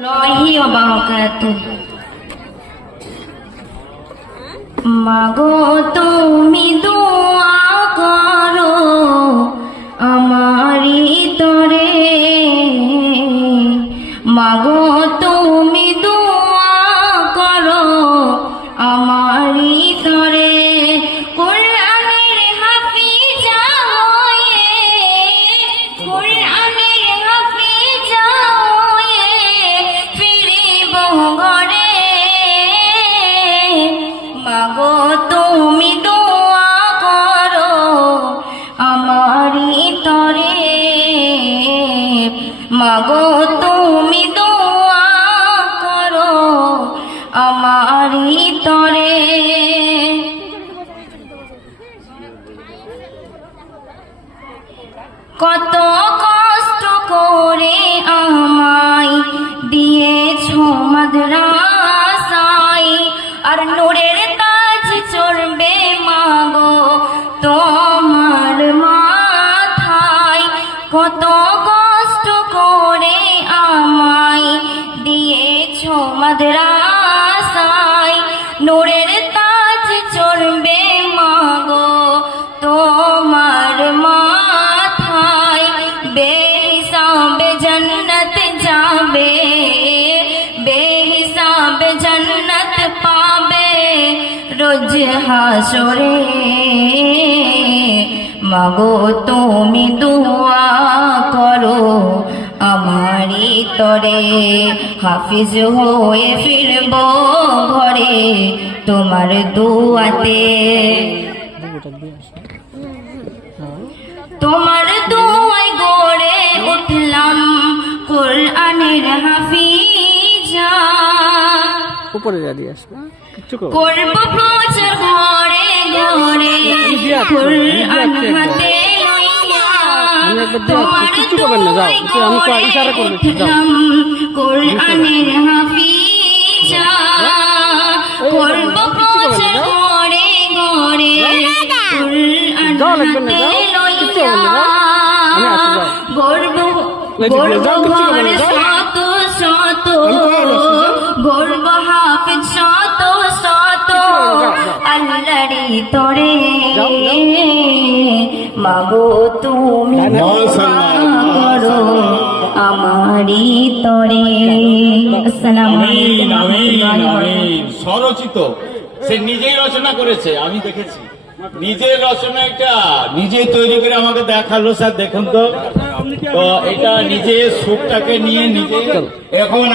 Allahi wa barakatuh. মাগো তুমি দোয়া করো আমারি তরে, মাগো তুমি দোয়া করো আমারি তরে, কোরআনের হাফিজা হয়ে, কোরআনের হাফিজা হয়ে ফিরিব ঘরে। মাগো তুমি দোয়া করো আমারি তরে, মাগো তুমি দোয়া করো আমারি তরে। কত কষ্ট করে আমায় দিয়েছো মাদ্রাসায়, আর নূরের তাজ চড়বে মাগো তোমার মাথায়। কত কষ্ট করে আমায় দিয়েছো মাদ্রাসায়, নূরের তাজ চড়বে মাগো তোমার মাথায়। বেহিসাবে জান্নাত যাবে, বেহিসাবে জান্নাত পাবে রোজ হাসরে। মাগো তুমি দোয়া করো আমারি তরে, হাফিজ হয়ে ফিরব ঘরে তোমার দুয়াতে। তোমার দুয়ায় গড়ে উঠলাম কোরআনের হাফিজা, করব প্রচার ঘরে ঘরে কোরআন হাতে লইয়া। তোমার দুয়ায় গড়ে উঠলাম কোরআনের হাফিজা, করব প্রচার ঘরে ঘরে কোরআন হাতে লইয়া। গর্ব গর্ব ঘর শত শত, গর্ব হাফিজ শত শত আল্লাহরি তরে। মাগো তুমি করো আমারি তরে। আসসালামু আলাইকুম। স্বরচিত সে নিজেই রচনা করেছে, আমি দেখেছি। নিজের রচনা এটা নিজে তৈরি করে আমাকে দেখালো। স্যার দেখুন তো, এটা নিজের সুখটাকে নিয়ে নিজে এখন